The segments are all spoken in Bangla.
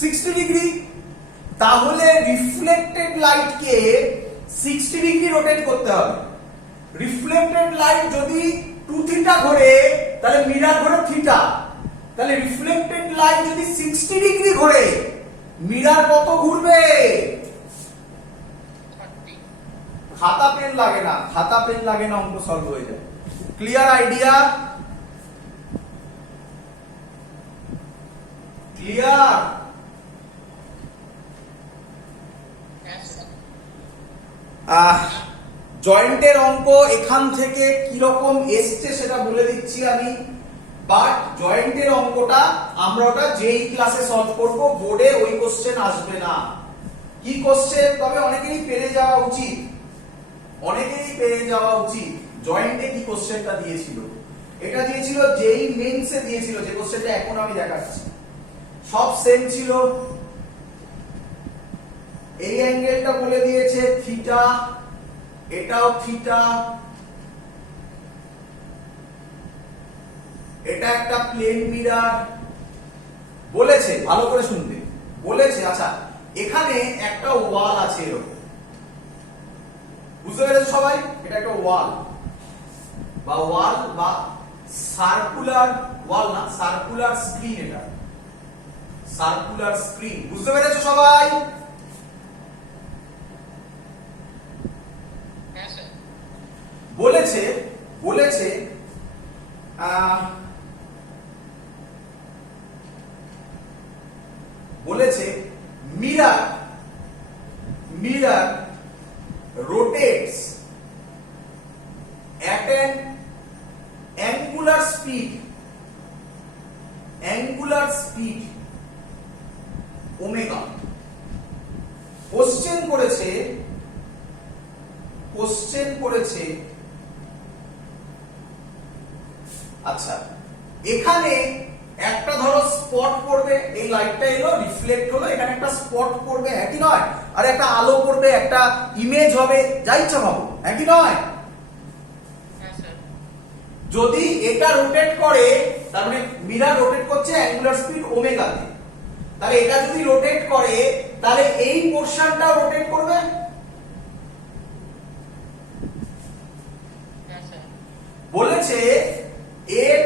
60 ডিগ্রি। তাহলে রিফ্লেক্টেড লাইটকে 60 ডিগ্রি রোটেট করতে হবে। রিফ্লেক্টেড লাইট যদি 2 থিটা ঘোরে তাহলে মিরর ঘোরে থিটা। তাহলে রিফ্লেক্টেড লাইট যদি 60 ডিগ্রি ঘোরে মিরর কত ঘুরবে? খাতা পেন লাগে না, খাতা পেন লাগে না, অঙ্ক সলভ হয়ে যায়। Clear idea? ক্লিয়ার? জয়েন্টের অঙ্ক এখান থেকে কিরকম এসছে সেটা বলে দিচ্ছি আমি। বাট জয়েন্টের অঙ্কটা আমরা ওটা যেই ক্লাসে সলভ করব, বোর্ডে ওই কোশ্চেন আসবে না। কি কোশ্চেন? তবে অনেকেরই পেরে যাওয়া উচিত, অনেকেরই পেরে যাওয়া উচিত। জয়েন্টে কি কোশ্চেনটা দিয়েছিল? এটা দিয়েছিল যেই মেইনসে দিয়েছিল, যে কোশ্চেনটা এখন আমি দেখাচ্ছি। সব সেম ছিল। এই অ্যাঙ্গেলটা বলে দিয়েছে থিটা, এটাও থিটা, এটা একটা প্লেন মিরর বলেছে। ভালো করে শুনবে, বলেছে আচ্ছা এখানে একটা ওয়াল আছে এরকম, বুঝতে পেরেছো সবাই? এটা একটা ওয়াল বা সার্কুলার ওয়াল না, সার্কুলার স্ক্রিন। এটা সার্কুলার স্ক্রিন, বুঝতে পেরেছো সবাই? বলেছে বলেছে বলেছে mirror rotates at an angular speed omega। Question করেছে আচ্ছা এখানে একটা ধরো স্পট পড়বে, এই লাইটটা এলো রিফ্লেক্ট হলো, এখানে একটা স্পট পড়বে, একই নয়? আর একটা আলো পড়বে, একটা ইমেজ হবে, যা ইচ্ছা ভাবো, একই নয়? যদি এটা রোটেট করে, তার মানে মিরর রোটেট করছে অ্যাঙ্গুলার স্পিড ওমেগাতে, তাহলে এটা যদি রোটেট করে তাহলে এই পোরশনটা রোটেট করবে। বলেছে এর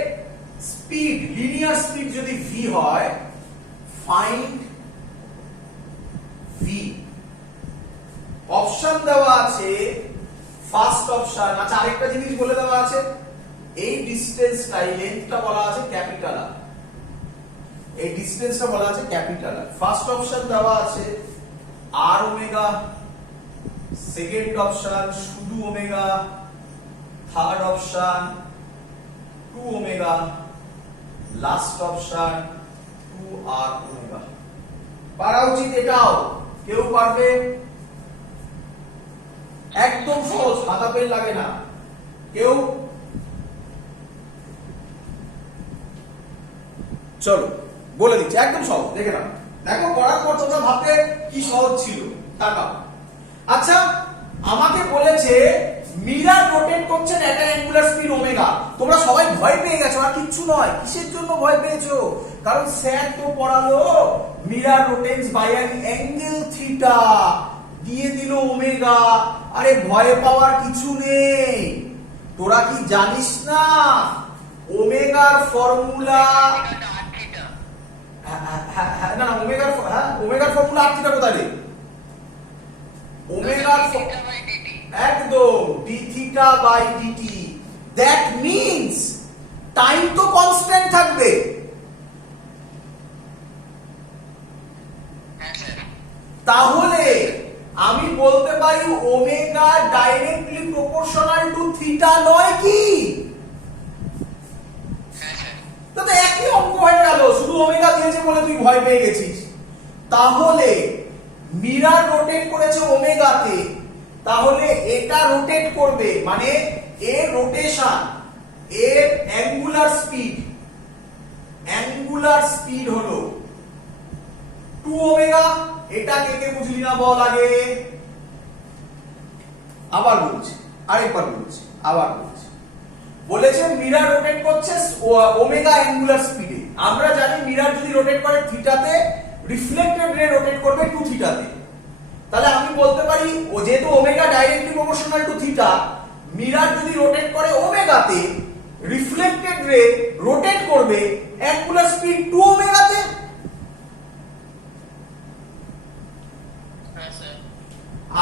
স্পিড, লিনিয়ার স্পিড যদি v হয়, ফাইন্ড v। অপশন দেওয়া আছে, ফার্স্ট অপশন। আচ্ছা আরেকটা জিনিস বলে দেওয়া আছে, এই ডিসটেন্সটা, এই লেন্থটা বলা আছে ক্যাপিটাল আর, এই ডিসটেন্সটা বলা আছে ক্যাপিটাল আর। ফার্স্ট অপশন দেওয়া আছে r ওমেগা, সেকেন্ড অপশন শুধু omega, third option 2 omega, last option 2r omega. পারা উচিত এটাও। কেউ পারবে? একদম সহজ, খাতা পেন লাগে না। কেউ? চলো বলে দিচ্ছি, একদম সহজ, দেখে নাও। দেখো করার পর তোমরা ভাববে কি সহজ ছিল। তাকাও। আচ্ছা আমাকে বলেছে মিরর রোটেট করছে এট অ্যান অ্যাঙ্গুলার স্পিড ওমেগা। তোমরা সবাই ভয় পেয়ে গেছো, আর কিচ্ছু নয়। কিসের জন্য ভয় পেয়েছো? কারণ স্যার তো পড়ালো mirror rotates by an angle theta, দিয়ে দিল ওমেগা। আরে ভয় পাওয়ার কিছু নেই। তোরা কি জানিস না ওমেগার ফর্মুলা? না ওমেগার ফর্মুলা আর থিটা কোথায় রে? ওমেগার একদম d theta by dt। That means time তো কনস্ট্যান্ট থাকবে। তাহলে আমি বলতে পারি omega directly proportional to theta, নয় কি? তাতে একই অঙ্ক হয়ে গেল, শুধু ওমেগা দিয়েছে বলে তুই ভয় পেয়ে গেছিস। তাহলে মিরর রোটেট করেছে ওমেগাতে, তাহলে এটা রোটেট করবে, মানে এর রোটেশন, এর অ্যাঙ্গুলার স্পিড হলো 2 ওমেগা। এটা কে কে বুঝলি না বল আগে? আবার বলছি, আরেকবার বলছি, আবার বলছি। বলেছে মিরর রোটেট করছে ওমেগা অ্যাঙ্গুলার স্পিডে। আমরা জানি মিরর যদি রোটেট করে থিটাতে, রিফ্লেক্টেড রে রোটেট করবে 2 থিটাতে। তাহলে আমি বলতে পারি ও যেহেতু omega directly proportional to theta, mirror যদি রোটেট করে ওমেগাতে, রিফ্লেক্টেড রে রোটেট করবে অ্যাঙ্গুলার স্পিড 2 ওমেগাতে।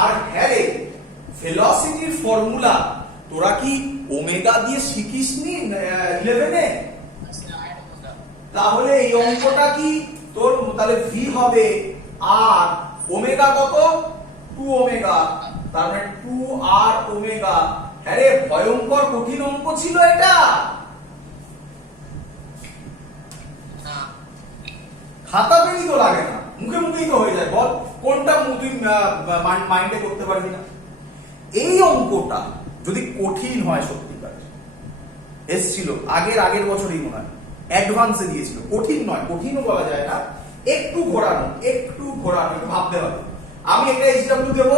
আর হ্যাঁ রে, ভেলোসিটির ফর্মুলা তোরা কি ওমেগা দিয়ে শিখিসনি 11 এ? তাহলে এই অঙ্কটা কি তোর, তাহলে ভি হবে আর ওমেগা কত? 2 ওমেগা, তার মানে 2 আর ওমেগা। হ্যাঁ রে, ভয়ঙ্কর কঠিন অঙ্ক ছিল এটা। খাতা পেনই তো লাগে না, মুখে মুখেই তো হয়ে যায়। বল কোনটা তুই মাইন্ডে করতে পারবি না? এই অঙ্কটা যদি কঠিন হয়, সত্যিকার এসছিল আগের বছরই মনে হয় অ্যাডভান্সে দিয়েছিল, কঠিন নয়, কঠিনও বলা যায় না, একটু ঘোরানো, একটু ভাবতে হবে। আমি একটা এইচডব্লিউ দেবো,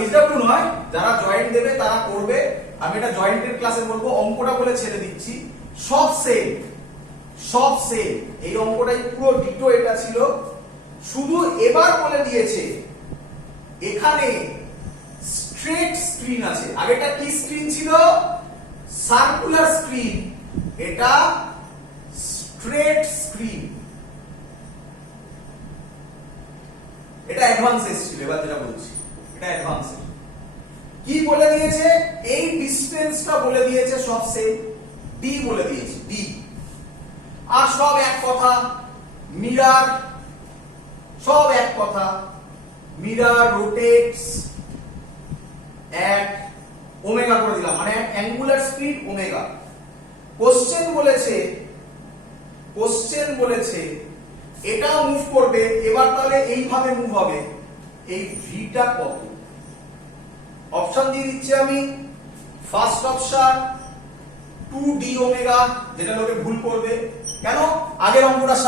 এইচডব্লিউ নয়, যারা জয়েন্ট দেবে তারা করবে, আমি এটা জয়েন্টের ক্লাসে বলবো। অঙ্কটা বলে ছেড়ে দিচ্ছি, সব সেম। এই অঙ্কটাই পুরো ডিটো এটা ছিল, শুধু এবার বলে দিয়েছে এখানে স্ট্রেট স্ক্রিন আছে। আগেটা কি স্ক্রিন ছিল? সার্কুলার স্ক্রিন, এটা স্ট্রেট স্ক্রিন। এটা অ্যাডভান্স এসেছিল, এবার যেটা বলছি এটা অ্যাডভান্স। কি বলে দিয়েছে? এই ডিসটেন্সটা বলে দিয়েছে, সব সেম, ডি বলে দিয়েছে, ডি। আর সব এক কথা, মিরর সব এক কথা, মিরর রোটেটস এট ওমেগা করে দিলাম, মানে অ্যাঙ্গুলার স্পিড ওমেগা। কোশ্চেন বলেছে এটাও মুভ করবে। এবার তাহলে এইভাবে মুভ হবে, এই ভিটা কত? অপশন দিয়ে দিচ্ছি আমি। ফার্স্ট অপশন 2d ওমেগা, যেটা লোকে ভুল করবে। কেন? আগের অঙ্কটার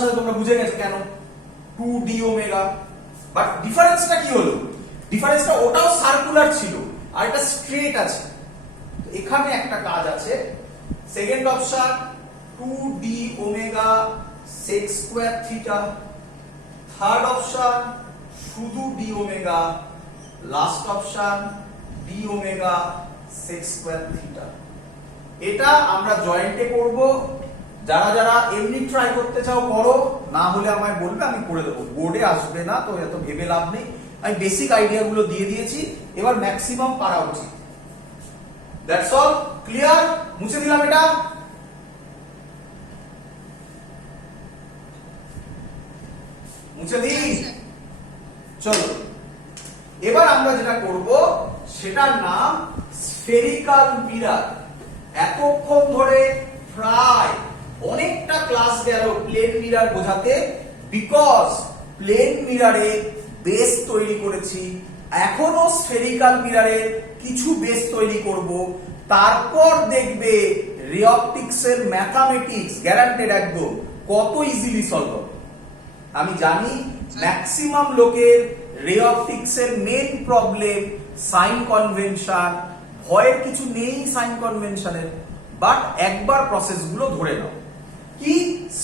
সাথে তোমরা বুঝে গেছো কেন 2d ওমেগা। বাট ডিফারেন্সটা কি হলো? ডিফারেন্সটা ওটাও সার্কুলার ছিল আর এটা স্ট্রেট আছে। এখানে একটা কাজ আছে। Second option 2d omega sec square theta. Third option শুধু d omega. Last option d omega sec square theta. এটা আমরা জয়েন্টে করব। যারা এমনি ট্রাই করতে চাও করো, না হলে আমায় বলবে, আমি করে দেবো। বোর্ডে আসবে না তো এত ভেবে লাভ নেই, আমি বেসিক আইডিয়া গুলো দিয়ে দিয়েছি, এবার ম্যাক্সিমাম পারা উচিত। That's all. ক্লিয়ার? মুছে দিলাম এটা। মুছে দিই, চলো। এবার আমরা যেটা করব সেটার নাম স্ফেরিক্যাল মিরর। এতক্ষণ ধরে প্রায় অনেকটা ক্লাস গেল প্লেন মিরর বোঝাতে, বিকজ প্লেন মিররে বেস তৈরি করেছি, এখনো স্ফেরিক্যাল মিররে কিছু বেস তৈরি করব। তারপর দেখবে রে অপটিক্সের ম্যাথমেটিক্স গ্যারান্টেড একদম কত ইজিলি সলভ হবে। আমি জানি ম্যাক্সিমাম লোকের রে অপটিক্সের মেন প্রবলেম সাইন কনভেনশন। ভয়ের কিছু নেই সাইন কনভেনশনের, বাট একবার প্রসেসগুলো ধরে নাও। কি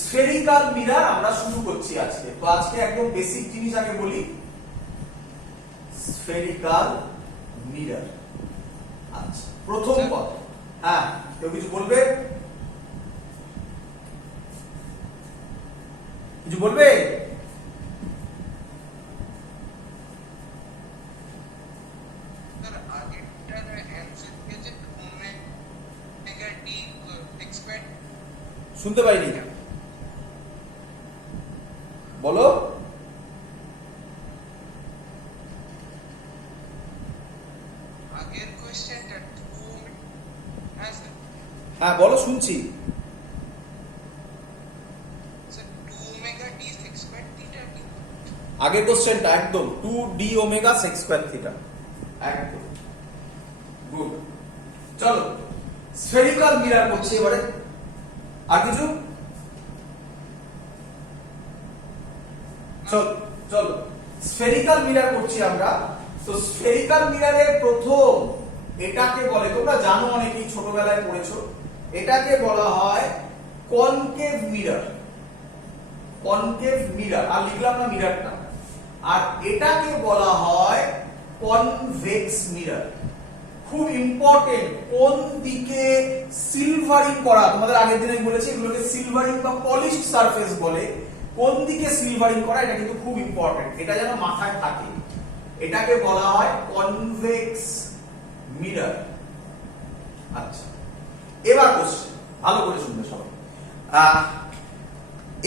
স্ফেরিক্যাল মিরর আমরা শুরু করছি আজকে। তো আজকে একদম বেসিক জিনিস আগে বলি, স্ফেরিক্যাল মিরর। আচ্ছা, প্রথম কথা, হ্যাঁ কেউ কিছু বলবে? কিছু বলবে? শুনতে পাইনি, বলো। আগের কোশ্চেনটা হ্যাঁ বলো, শুনছি। আগের কোশ্চেনটা একদম 2d omega sec square theta, একদম গুড। চলো স্ফেরিক্যাল মিরর করছি এবারে। আর কিছু? চলো স্ফেরিক্যাল মিরর করছি আমরা। তো স্ফেরিক্যাল মিররের প্রথম এটাকে বলে, তোমরা জানো অনেকেই ছোটবেলায় পড়েছো, এটাকে বলা হয় কনকেভ মিরর। কনকেভ মিরর, আর লিখলাম না মিররটা, আর এটাকে বলা হয় কনভেক্স মিরর। খুব ইম্পর্টেন্ট, কোন দিকে সিলভারিং করা, তোমাদের আগের দিনে বলেছি এগুলোকে সিলভারিং বা পলিশড সারফেস বলে, কোন দিকে সিলভারিং করা এটা কিন্তু খুব ইম্পর্টেন্ট, এটা যেন মাথায় থাকে। এটাকে বলা হয় কনভেক্স মিরর। আচ্ছা, এবার কোশ্চেন ভালো করে শুনবে সবাই।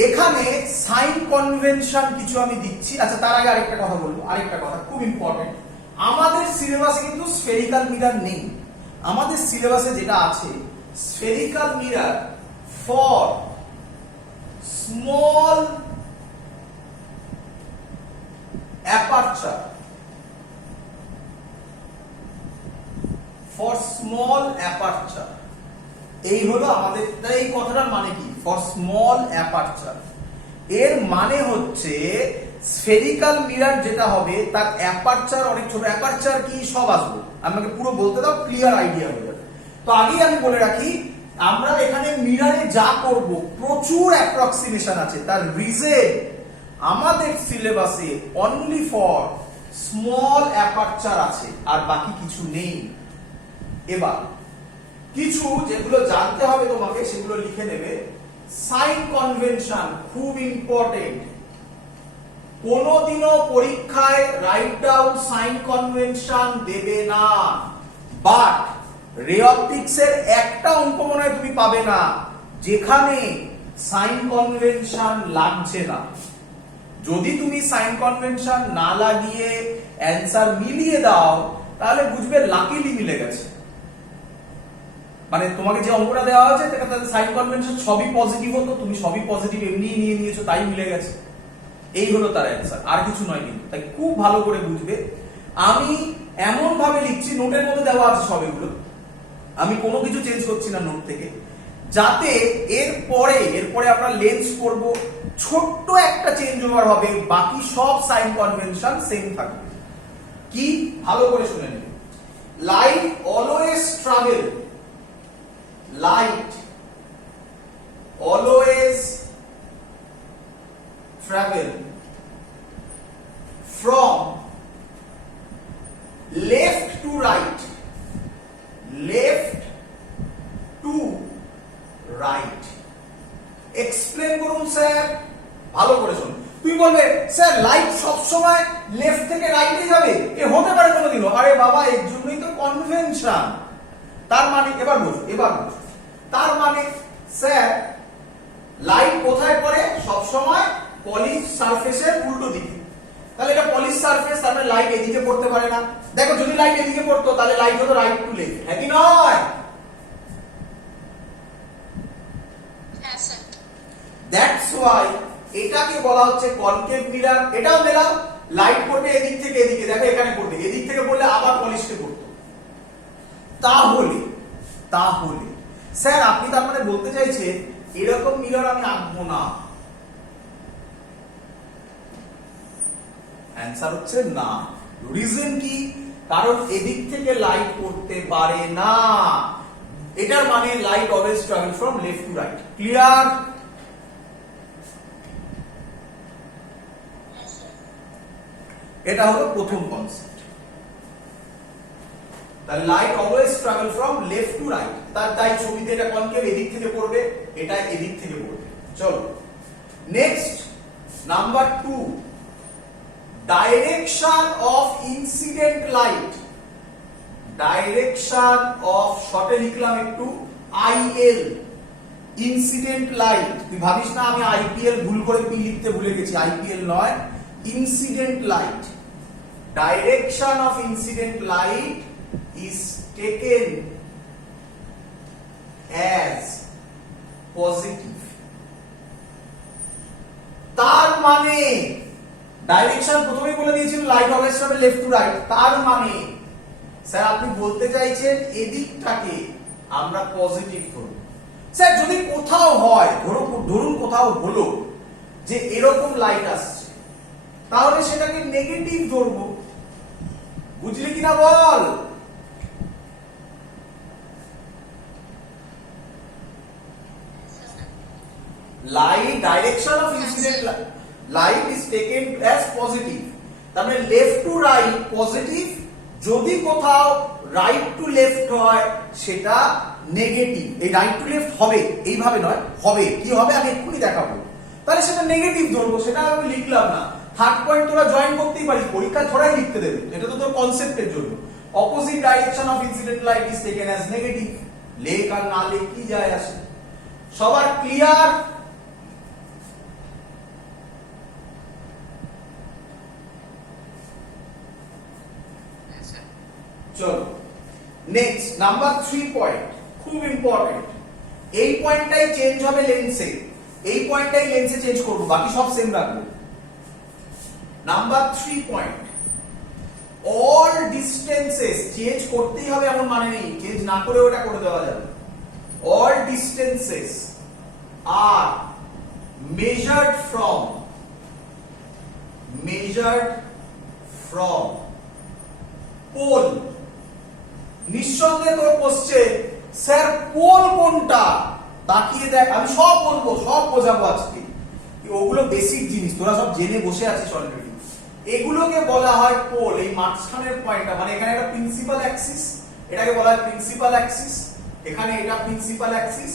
এখানে সাইন কনভেনশন কিছু আমি দিচ্ছি। আচ্ছা, তার আগে আরেকটা কথা বলবো, আরেকটা কথা খুব ইম্পর্টেন্ট, আমাদের সিলেবাসে কিন্তু স্ফেরিক্যাল মিরর নেই। আমাদের সিলেবাসে যেটা আছে, spherical mirror for small aperture, for small aperture, এই হলো আমাদের। এই কথাটার মানে কি? ফর স্মল অ্যাপারচার, এর মানে হচ্ছে স্ফেরিক্যাল মিরর যেটা হবে তার অ্যাপারচার অনেক ছোট। অ্যাপারচার কি সব আসবো, আমাকে পুরো বলতে দাও, ক্লিয়ার আইডিয়া হয়ে যাবে। তো আগেই আমি বলে রাখি, আমরা এখানে মিররে যা করব প্রচুর অ্যাপ্রক্সিমেশন আছে। তার রিজন আমাদের সিলেবাসে অনলি ফর স্মল অ্যাপারচার আছে, আর বাকি কিছু নেই। এবার কিছু যেগুলো জানতে হবে তোমাকে সেগুলো লিখে নেবে। সাইন কনভেনশন খুব ইম্পর্টেন্ট, কোনদিনও পরীক্ষায় রাইট ডাউন সাইন কনভেনশন দেবে না। বাট রে অপটিক্স এর একটা অঙ্ক মনে হয় তুমি পাবে না যেখানে সাইন কনভেনশন লাগছে না। যদি তুমি সাইন কনভেনশন না লাগিয়ে অ্যান্সার মিলিয়ে দাও তাহলে বুঝবে লাকিলি মিলে গেছে। মানে তোমাকে যে অঙ্কটা দেওয়া হয়েছে তাতে সাইন কনভেনশন সবই পজিটিভ হতো, তুমি সবই পজিটিভ এমনি নিয়ে নিয়েছো, তাই মিলে গেছে। এই হলো তার অ্যান্সার, আর কিছু নয় কিন্তু। তাই খুব ভালো করে বুঝবে, আমি এমন ভাবে লিখছি, নোটের মধ্যে দেওয়া আছে সব এগুলো, আমি কোনো কিছু চেঞ্জ করছি না নোট থেকে, যাতে এরপরে আমরা লেন্স করব, ছোট্ট একটা চেঞ্জ ওভার হবে, বাকি সব সাইন কনভেনশন সেম থাকবে। কি? ভালো করে শুনে নিন। Light always travel, light always travel from left to right, left to right. explain করুন স্যার। ভালো করে শুনুন। তুই বলবে স্যার লাইট সব সময় লেফট থেকে রাইটে যাবে, এ হতে পারে কোনোদিনও? আরে বাবা, এর জন্যই তো কনভেনশন। তার মানে এবার বুঝো, তার মানে স্যার লাইট কোথায় পড়ে? সব সময় পলিশ সারফেসের উল্টো দিকে। তাহলে এটা পলিশ সারফেস, তার মানে লাইট এদিকে পড়তে পারে না। দেখো, যদি লাইট এদিকে পড়তো তাহলে লাইট হতো রাইট টু লেফট, হ্যাঁ কি নয়? হ্যাঁ স্যার। দ্যাটস ওয়াই এটাকে বলা হচ্ছে কনকেভ মিরর। এটাও দিলাম, লাইট পড়বে এদিক থেকে এদিকে, দেখো এখানে পড়বে, এদিক থেকে পড়লে আবার পলিশে পড়তো। তাহলে স্যার আপনি তার মানে বলতে চাইছেন এরকম মিরর আমি আঁকবো না? অ্যান্সার হচ্ছে না। রিজন কি? কারণ এদিক থেকে লাইট পড়তে পারে না। এটার মানে light always travel from left to right. Clear? এটা হলো প্রথম কনসেপ্ট। তাহলে light always travel from left to right, তাই ছবিতে এটা কনকেভ, এদিক থেকে পড়বে, এটা এদিক থেকে পড়বে। চলো next, number 2, direction of incident light. Direction of, শর্টে লিখলাম একটু আইএল, ইনসিডেন্ট লাইট। তুই ভাবিস না আমি আইপিএল ভুল করে পি লিখতে ভুলে গেছি, আইপিএল নয়, incident light. Direction of incident light is taken as positive। তার মানে ডাইরেকশন প্রথমেই বলে দিয়েছিল light always travel left to right, তার মানে স্যার আপনি বলতে চাইছেন এদিকটাকে আমরা পজিটিভ ধরব। স্যার যদি কোথাও হয়, ধরুন কোথাও হলো যে এরকম লাইট আসছে, তাহলে সেটাকে নেগেটিভ ধরবো। বুঝলি কিনা বল? Light direction of incident light is taken as positive, তার মানে লেফট টু রাইট পজিটিভ, যদি কোথাও রাইট টু লেফট হয় সেটা নেগেটিভ। এই রাইট টু লেফট হবে এইভাবে নয়, হবে কি হবে আমি এক্ষুনি দেখাবো, তাহলে সেটা নেগেটিভ ধরবো, সেটা আমি লিখলাম না। থার্ড পয়েন্ট তোরা জয়েন করতেই পারিস, পরীক্ষা থোড়াই লিখতে দেবে, এটা তো তোর কনসেপ্টের জন্য। Opposite direction of incident light is taken as negative, লেখ আর না লেখ কি যায় আসে। সবার ক্লিয়ার? Yes, sir. চলো নেক্সট নাম্বার 3 পয়েন্ট, খুব ইম্পর্টেন্ট। এই পয়েন্টটাই চেঞ্জ হবে লেন্সে, এই পয়েন্টটাই লেন্সে চেঞ্জ করব, বাকি সব সেম রাখবো। Number 3 point, all distances, change করতেই হবে এমন মানে নেই, চেঞ্জ না করে ওটা করে দেওয়া যাবে। All distances are measured from pole. নিঃসন্দেহে তোর কোশ্চেন, স্যার পোল কোনটা, তাকিয়ে দেখ, আমি সব বলবো, সব বোঝাবো আজকে। ওগুলো বেসিক জিনিস, তোরা সব জেনে বসে আছিস অলরেডি। এগুলোকে বলা হয় পোল। এই মাঝখানের পয়েন্টটা, মানে এখানে একটা প্রিন্সিপাল অ্যাক্সিস, এটাকে বলা হয় প্রিন্সিপাল অ্যাক্সিস, এখানে এটা প্রিন্সিপাল অ্যাক্সিস।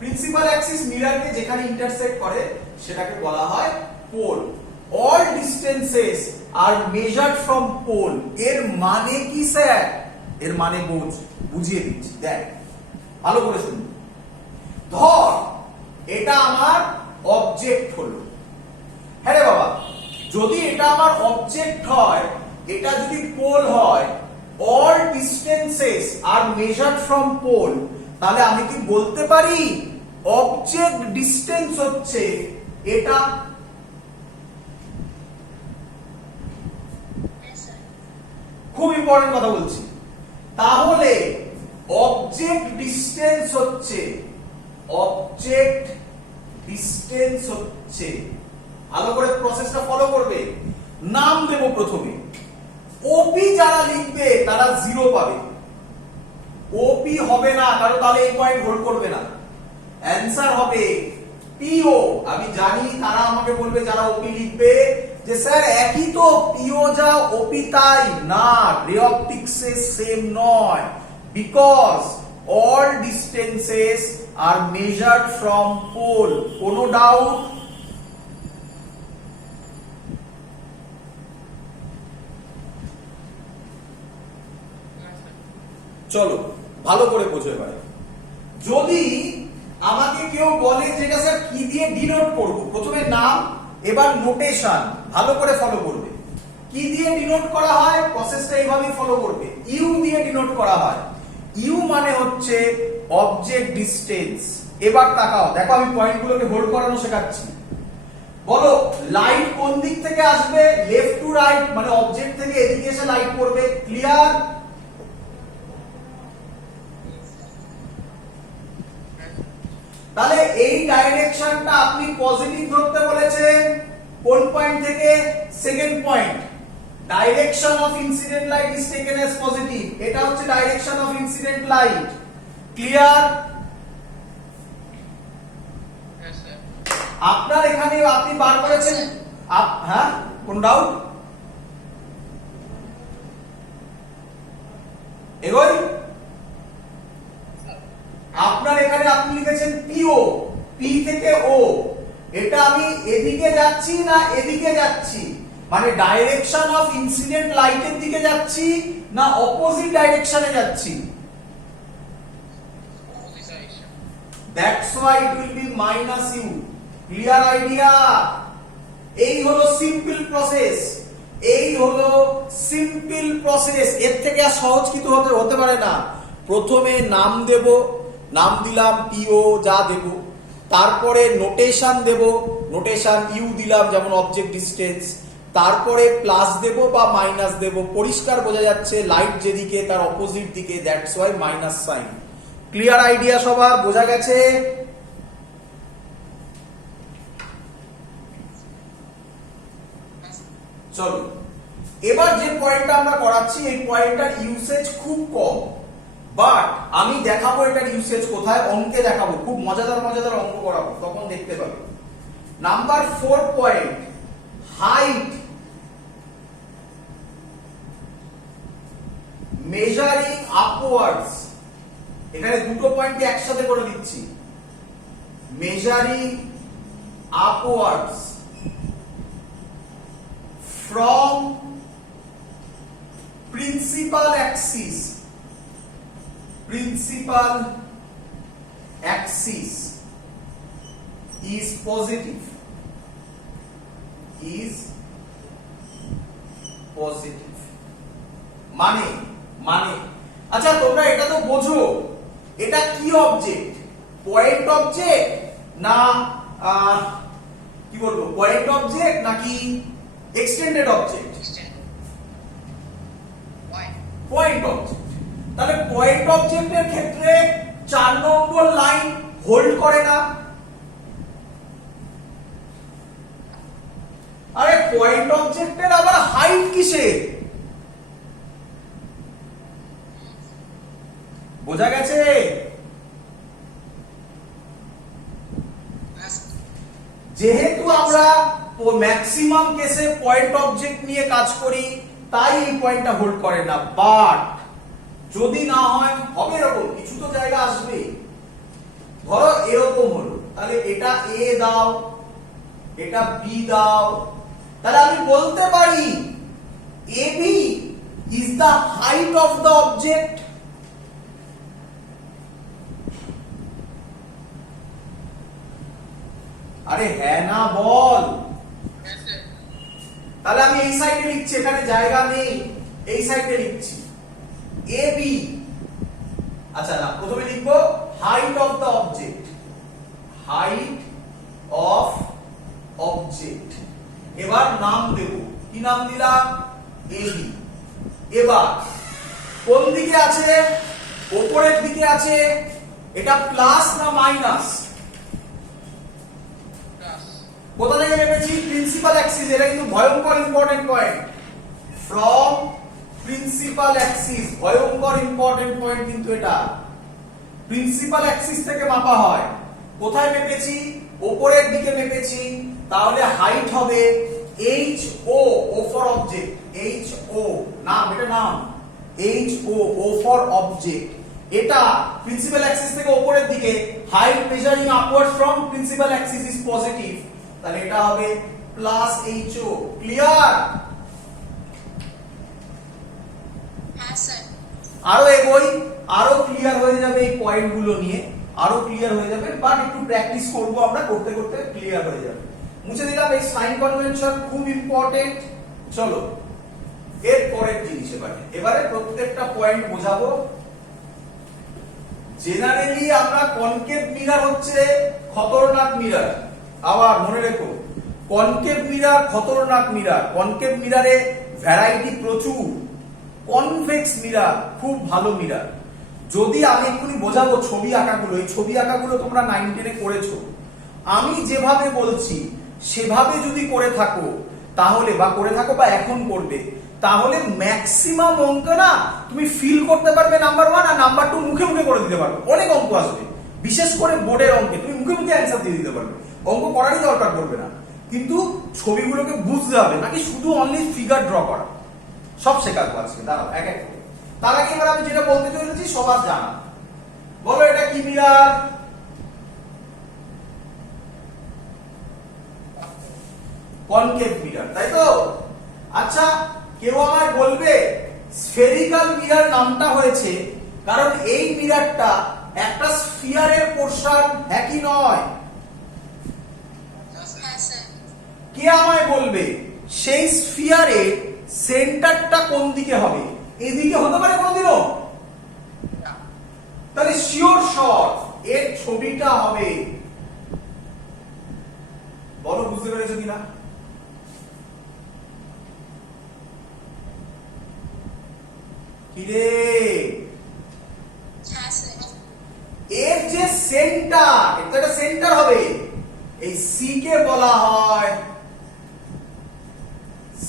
প্রিন্সিপাল অ্যাক্সিস মিররকে যেখানে ইন্টারসেক্ট করে সেটাকে বলা হয় pole. All distances are measured from pole, এর মানে কি স্যার? এর মানে বুঝিয়ে দিচ্ছি, দেখ ভালো করে শুনুন। ধর এটা আমার অবজেক্ট হলো, হ্যাঁ রে বাবা, যদি এটা আমার অবজেক্ট হয়, এটা যদি পোল হয়, all distances are measured from pole, তাহলে আমি কি বলতে পারি অবজেক্ট ডিস্টেন্স হচ্ছে এটা? Yes, sir. খুব ইম্পর্টেন্ট কথা বলছি। তাহলে অবজেক্ট ডিস্টেন্স হচ্ছে, ভালো করে প্রসেসটা ফলো করবে। নাম দেব প্রথমে, ওপি যারা লিখবে তারা 0 পাবে, ওপি হবে না, কারণ তাহলে এই পয়েন্ট হোল্ড করবে না। অ্যানসার হবে পিও। আমি জানি তারা আমাকে বলবে যারা ওপি লিখবে যে স্যার একই তো, পিও যা ওপি তাই না, রে অপটিক্সে সেম নয়, because all distances are measured from pole. কোনো ডাউট? চলো ভালো করে বোঝো এবারে। যদি আমাকে কেউ বলে যে এটা স্যার কি দিয়ে ডিনোট করব, প্রথমে নাম, এবার নোটেশন, ভালো করে ফলো করবে। কি দিয়ে ডিনোট করা হয়, প্রসেসটা এইভাবেই ফলো করবে। ইউ দিয়ে ডিনোট করা হয়। ইউ মানে হচ্ছে অবজেক্ট ডিস্টেন্স। এবার তাকাও, দেখো আমি পয়েন্টগুলোকে হোল্ড করানো শেখাচ্ছি। বলো লাইট কোন দিক থেকে আসবে? লেফট টু রাইট, মানে অবজেক্ট থেকে এদিকে এসে লাইট পড়বে। ক্লিয়ার? তাহলে এই ডাইরেকশনটা আপনি পজিটিভ ধরতে বলেছেন কোন পয়েন্ট থেকে? Second point, direction of incident light is taken as positive. এটা হচ্ছে direction of incident light. Clear? Yes, sir. আপনার এখানে আপনি বার করেছেন, হ্যাঁ কোন ডাউট? এগোই। আপনার এখানে আপনি লিখেছেন পিও, পি থেকে ও, এটা আমি এদিকে যাচ্ছি না এদিকে যাচ্ছি, মানে ডাইরেকশন অফ ইনসিডেন্ট লাইটের দিকে যাচ্ছি না অপোজিট ডাইরেকশনে যাচ্ছি? Opposite direction. That's why it will be minus u. Clear idea? এই হলো সিম্পল প্রসেস, এই হলো সিম্পল প্রসেস। এর থেকে আর সহজ কিছু হতে পারে না। প্রথমে নাম দেব, নাম দিলাম পিও যা দেব, তারপরে নোটেশন দেব, নোটেশন ইউ দিলাম যেমন অবজেক্ট ডিস্টেন্স, তারপরে প্লাস দেব বা মাইনাস দেব। পরিষ্কার বোঝা যাচ্ছে লাইট যেদিকে তার অপোজিট দিকে, that's why minus sine. Clear idea সবার? বোঝা গেছে? চলো এবার যে পয়েন্টটা আমরা করাচ্ছি, এই পয়েন্টটার ইউসেজ খুব কম, বাট আমি দেখাবো এটার ইউসেজ কোথায়, অঙ্কে দেখাবো, খুব মজাদার মজাদার অঙ্ক করাবো, তখন দেখতে পাবে। Number 4 point, height measuring upwards. এখানে দুটো পয়েন্টকে একসাথে করে দিচ্ছি, measuring upwards from principal axis, principal Axis is positive, is positive মানে মানে আচ্ছা তোমরা এটা তো বোঝো, এটা কি অবজেক্ট, পয়েন্ট অবজেক্ট না কি বলবো, পয়েন্ট অবজেক্ট নাকি extended object? Extend. Why? Point object. তাহলে পয়েন্ট অবজেক্টের ক্ষেত্রে 4 নম্বর লাইন হোল্ড করে না। আরে পয়েন্ট অবজেক্টের আবার হাইট কিসের? বোঝা গেছে? Ask. যেহেতু আমরা ম্যাক্সিমাম কেসে পয়েন্ট অবজেক্ট নিয়ে কাজ করি, তাই এই পয়েন্টটা হোল্ড করে না। বাট যদি না হয়, হবে এরকম কিছু তো জায়গা আসবে। ধরো এরকম হলো, তাহলে এটা এ দাও, এটা বি দাও, তাহলে আমি বলতে পারি AB is the height of the object। আরে হ্যাঁ না বল। Yes, sir. তাহলে আমি এই সাইডে লিখছি, এখানে জায়গা নেই, এই সাইডে লিখছি AB। আচ্ছা না, প্রথমে লিখবো height of the object, height of object. এবার নাম দেব, কি নাম দিলাম? AB। এবার কোন দিকে আছে? উপরের দিকে আছে। এটা প্লাস না মাইনাস? Plus. কোথা থেকে মেপেছি? Principal Axis. এটা কিন্তু ভয়ঙ্কর important point, from principal Axis. ভয়ঙ্কর ইম্পর্টেন্ট পয়েন্ট কিন্তু এটা, প্রিন্সিপাল অ্যাক্সিস থেকে মাপা হয়। কোথায় মেপেছি? উপরের দিকে মেপেছি। তাহলে হাইট হবে HO, O for object, HO নাম, এটা নাম HO, O ফর অবজেক্ট। এটা প্রিন্সিপাল অ্যাক্সিস থেকে উপরের দিকে, height measuring upward from principal Axis is positive, তাহলে এটা হবে plus HO। Clear? Yes, sir. আরো এগোই, আরো ক্লিয়ার হয়ে যাবে এই পয়েন্টগুলো নিয়ে, আরো ক্লিয়ার হয়ে যাবে। বাট একটু প্র্যাকটিস করব আমরা, করতে করতে ক্লিয়ার হয়ে যাবে। মুছে দিলাম এই সাইন কনভেনশন, খুব ইম্পর্টেন্ট। চলো এর পরের জিনিস, এবারে প্রত্যেকটা পয়েন্ট বোঝাবো। জেনারেলি আমরা কনকেভ মিরর হচ্ছে খতরনাক মিরর। আবার মনে রেখো, কনকেভ মিরর খতরনাক মিরর। কনকেভ মিররে ভ্যারাইটি প্রচুর। কনভেক্স মিরর খুব ভালো মিরর। যদি আমি এক্ষুনি বোঝাবো ছবি আঁকাগুলো, এই ছবি আঁকাগুলো তোমরা 9, 10 করেছো, আমি যেভাবে বলছি সেভাবে যদি করে থাকো তাহলে, বা করে থাকো বা এখন করবে, তাহলে ম্যাক্সিমাম অঙ্ক না তুমি ফিল করতে পারবে নাম্বার 1 আর নাম্বার 2 মুখে মুখে করে দিতে পারবে। অনেক অঙ্ক আসবে, বিশেষ করে বোর্ডের অঙ্কে তুমি মুখে মুখে অ্যান্সার দিয়ে দিতে পারবে, অঙ্ক করারই দরকার পড়বে না। কিন্তু ছবিগুলোকে বুঝতে হবে, নাকি শুধু অনলি ফিগার ড্র করা। সব শেখাবো আজকে, দাঁড়াও এক এক করে। তার আগে এবার আমি যেটা বলতে চলেছি সবার জানা। বলো এটা কি মিরর? কনকেভ মিরর, তাই তো? আচ্ছা কেউ আমায় বলবে স্ফেরিক্যাল মিরর নামটা হয়েছে কারণ এই মিররটা একটা স্ফিয়ারের পোরশন, হ্যাঁ কি নয়? Yes, sir. কে আমায় বলবে সেই স্ফিয়ারের সেন্টারটা কোন দিকে হবে? এদিকে হতে পারে কোনদিনও? Yeah. তাহলে শিওর শট এর ছবিটা হবে, বলো বুঝতে পেরেছো কিনা? কিরে Yes, sir. এর যে সেন্টার, এটা একটা সেন্টার হবে, এই সি কে বলা হয়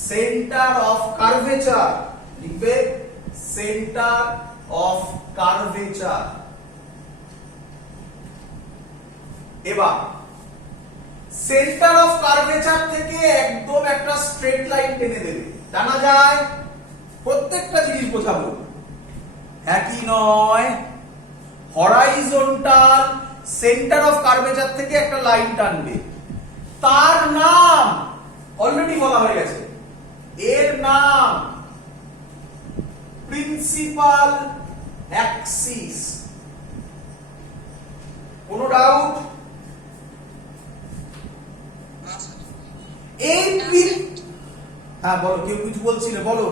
সেন্টার অফ কার্ভেচার। লিখবে সেন্টার অফ কার্ভেচার। এবার সেন্টার অফ কার্ভেচার থেকে একদম একটা স্ট্রেট লাইন টেনে দেবে। টানা যায়? প্রত্যেকটা জিনিস বোঝাবো, একই নয়। হরাইজন্টাল সেন্টার অফ কার্ভেচার থেকে একটা লাইন টানবে, তার নাম অলরেডি বলা হয়ে গেছে, এর নাম প্রিন্সিপাল অ্যাক্সিস। কোনো ডাউট? এই হ্যাঁ বলো, কেউ কিছু বলছিলে, বলো।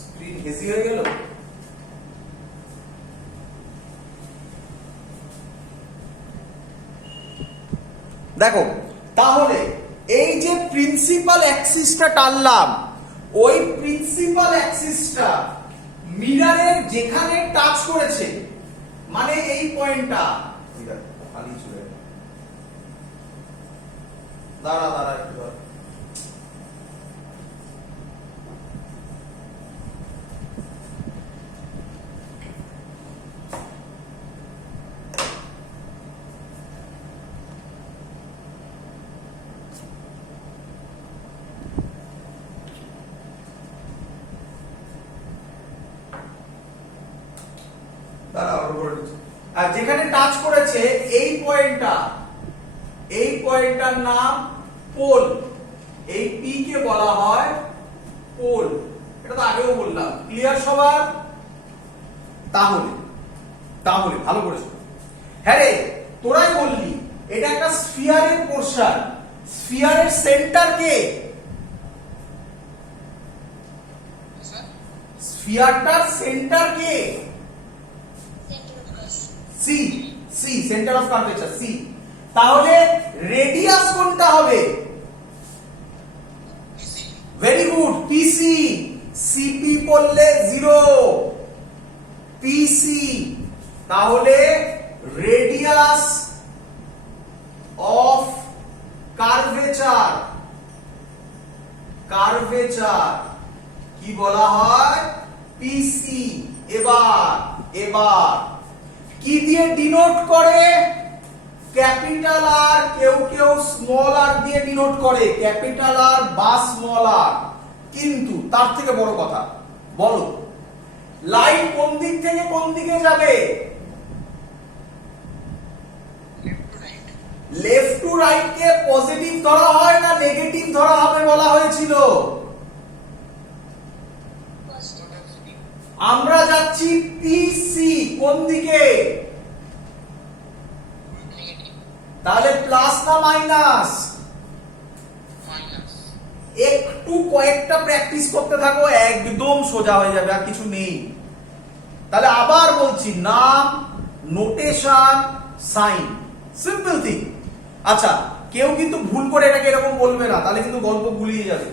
স্ক্রিন হেসি হয়ে গেল। দেখো তাহলে এই যে প্রিন্সিপাল অ্যাক্সিসটা টানলাম, ওই প্রিন্সিপাল অ্যাক্সিসটা মিররের যেখানে টাচ করেছে, মানে এই পয়েন্টটা, খালি চলে গেল। দাঁড়া দাঁড়া একটু দাঁড়া। আর যেখানে টাচ করেছে এই পয়েন্টটা, এই পয়েন্টটার নাম পোল। এই পি কে বলা হয় পোল, এটা তো আগেও বললাম। ক্লিয়ার সবার? তাহলে তাহলে ভালো করেছো। হ্যাঁ রে, তোরাই বললি এটা একটা স্ফিয়ারের পোরশন, স্ফিয়ারের সেন্টার কে? স্ফিয়ারটার সেন্টার কে? C, C centre of curvature C. তাহলে রেডিয়াস কোনটা হবে? ভেরি গুড, পিসি। সিপি বললে 0, পিসি। তাহলে রেডিয়াস অফ কার্ভেচার, কার্ভেচার কি বলা হয়? পিসি। এবার এবার কি দিয়ে ডিনোট করে? ক্যাপিটাল আর, কেউ কেউ স্মল আর দিয়ে ডিনোট করে, ক্যাপিটাল আর বা স্মল আর। কিন্তু তার থেকে বড় কথা বলো, লাইন কোন দিক থেকে কোন দিকে যাবে? Left to right K positive ধরা হয় না নেগেটিভ ধরা হবে বলা হয়েছিল? আমরা যাচ্ছি পিসি, কোন দিকে? তাহলে প্লাস না মাইনাস? একটু কয়েকটা প্র্যাকটিস করতে থাকো, একদম সোজা হয়ে যাবে, আর কিছু নেই। তাহলে আবার বলছি, নাম, নোটেশন, সাইন, সিম্পল থিং। আচ্ছা, কেউ কিন্তু ভুল করে এটাকে এরকম বলবে না, তাহলে কিন্তু গল্প গুলিয়ে যাবে।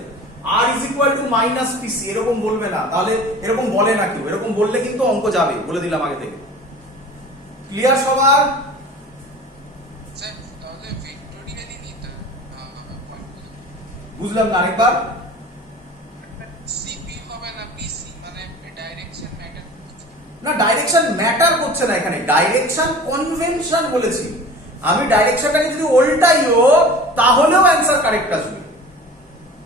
R is equal to minus PC এরকম বলবে না, তাহলে এরকম বলে না কেউ, এরকম বললে কিন্তু অঙ্ক যাবে, বলে দিলাম আগে থেকে। ক্লিয়ার সবার? বুঝলাম না, আরেকবার। না, ডাইরেকশন ম্যাটার করছে না এখানে, ডাইরেকশন কনভেনশন বলেছি আমি। ডাইরেকশনটাকে যদি উল্টাইও তাহলেও অ্যান্সার কারেক্ট আসবে।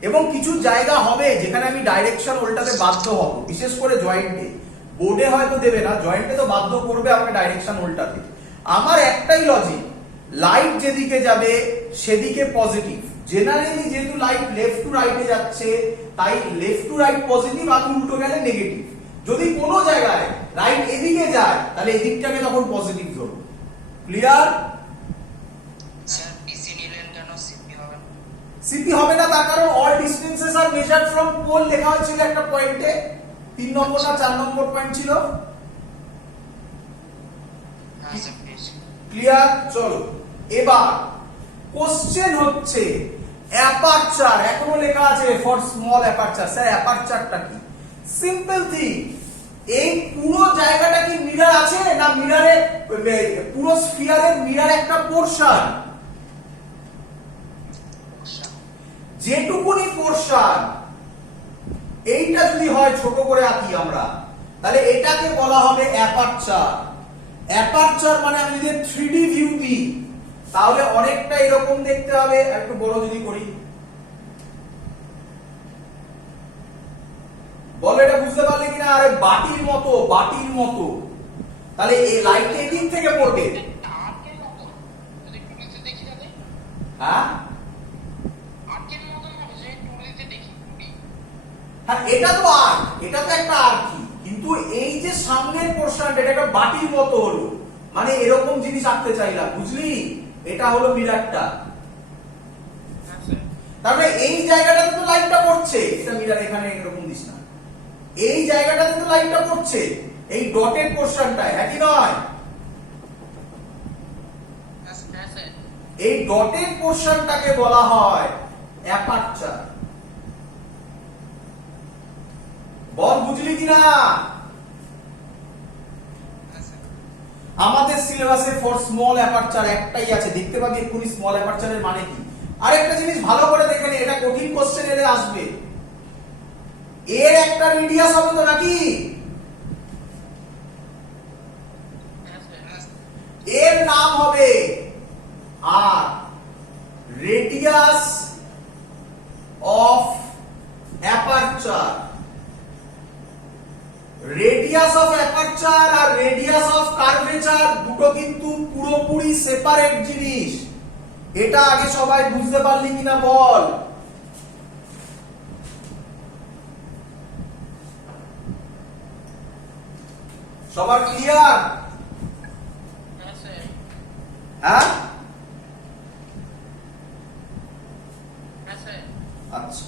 এবং কিছু জায়গা হবে যেখানে আমি ডাইরেকশন উল্টাতে বাধ্য হব, বিশেষ করে জয়েন্টে। বোর্ডে হয়তো দেবে না, জয়েন্টে তো বাধ্য করবে আমাকে ডাইরেকশন উল্টাতে। আমার একটাই লজিক, লাইট যেদিকে যাবে সেদিকে পজিটিভ। জেনারেলি যেহেতু লাইট লেফট টু রাইটে যাচ্ছে, তাই লেফট টু রাইট পজিটিভ, আর উল্টো গেলে নেগেটিভ। যদি কোনো জায়গায় রাইট এদিকে যায়, তাহলে এদিকটাকে তখন পজিটিভ ধরো। ক্লিয়ার? সিপি হবে না, তার কারণ all distances are measured from pole লেখা হয়েছিল একটা পয়েন্টে। 3 নম্বর না 4 নম্বর পয়েন্ট ছিল। ক্লিয়ার? চলো এবার কোশ্চেন হচ্ছে অ্যাপারচার। এখনো লেখা আছে ফর স্মল অ্যাপারচার। স্যার অ্যাপারচারটা কি? সিম্পল থিং, এই পুরো জায়গাটা কি মিরর আছে না? মিররে পুরো স্ফিয়ারের মিরর একটা পোরশন, যেটুকুনি পোরশন এইটা যদি হয়, ছোট করে আঁকি আমরা, তাহলে এটাকে বলা হবে অ্যাপারচার। অ্যাপারচার মানে আমি যদি 3D ভিউ দিই তাহলে অনেকটা এরকম দেখতে হবে। একটু বড় যদি করি, বলো এটা বুঝতে পারলে কিনা? আরে বাটির মতো, বাটির মতো। তাহলে এই লাইটটা এদিক থেকে পড়বে। আর্কের মতো যদি টুলিতে দেখি তাহলে হ্যাঁ আর্কের মতো হবে যে টুলিতে দেখি টুলি। হ্যাঁ, এটা তো আর, এটা তো একটা আর কি, কিন্তু এই যে সামনের পোর্শনটা এটা একটা বাটির মতো হলো, মানে এরকম জিনিস আঁকতে চাইলাম, বুঝলি? এটা হলো মিরারটা। হ্যাঁ স্যার। তারপরে এই জায়গাটাতে তো লাইটটা পড়ছে, এটা মিরার এখানে এরকম দিস না, এই জায়গাটাতে তো লাইটটা পড়ছে, এই ডটেড পোর্শনটায়, হ্যাঁ কি নয়? হ্যাঁ স্যার। এই ডটেড পোর্শনটাকে বলা হয় অ্যাপারচার। বল বুঝলি কিনা? হ্যাঁ স্যার। আমাদের সিলেবাসে ফর স্মল অ্যাপারচার একটাই আছে, দেখতে পাবি এক্ষুনি স্মল অ্যাপারচারের মানে কি। আরেকটা জিনিস ভালো করে দেখে নে, এটা কঠিন কোশ্চেন এলে আসবে। এর একটা রেডিয়াস হবে তো নাকি? হ্যাঁ স্যার। এর নাম হবে R radius of aperture. Radius of aperture R radius of curvature দুটো কিন্তু পুরোপুরি সেপারেট জিনিস। এটা আগে সবাই বুঝতে পারলি কিনা বল? সবার ক্লিয়ার? হ্যাঁ স্যার। হ্যাঁ হ্যাঁ স্যার। আচ্ছা,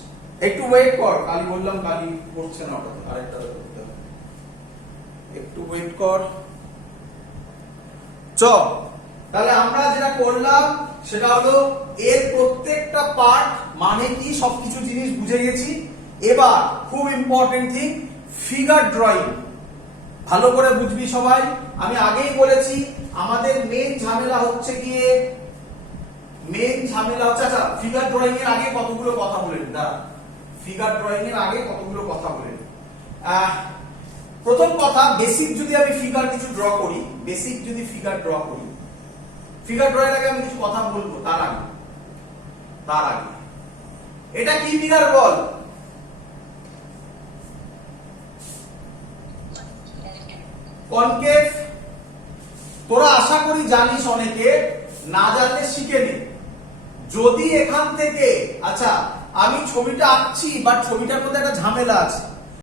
একটু ওয়েট কর, কালি বললাম কালি করছে না, ওটা আরেকটা করতে হবে, একটু ওয়েট কর। চল, তাহলে আমরা যেটা করলাম সেটা হলো এর প্রত্যেকটা পার্ট মানে কি সবকিছু জিনিস বুঝে গেছি। এবার খুব ইম্পর্টেন্ট থিং, ফিগার ড্রয়িং ভালো করে বুঝবি সবাই। আমি আগেই বলেছি আমাদের মেন ঝামেলা হচ্ছে গিয়ে, আচ্ছা ফিগার ড্রয়িং এর আগে কতগুলো কথা বলে নিই, দাঁড়া, ফিগার ড্রয়িং এর আগে কতগুলো কথা বলে নিই। প্রথম কথা, বেসিক যদি আমি ফিগার কিছু ড্র করি, বেসিক যদি ফিগার ড্র করি, ফিগার ড্র এর আগে আমি কিছু কথা বলবো, তার আগে এটা কি মিরার বল? কনকেভ। তোরা আশা করি জানিস, অনেকে না জানলে শিখে নে। যদি এখান থেকে, আচ্ছা আমি ছবিটা আঁকছি বাট ছবিটার মধ্যে একটা ঝামেলা আছে,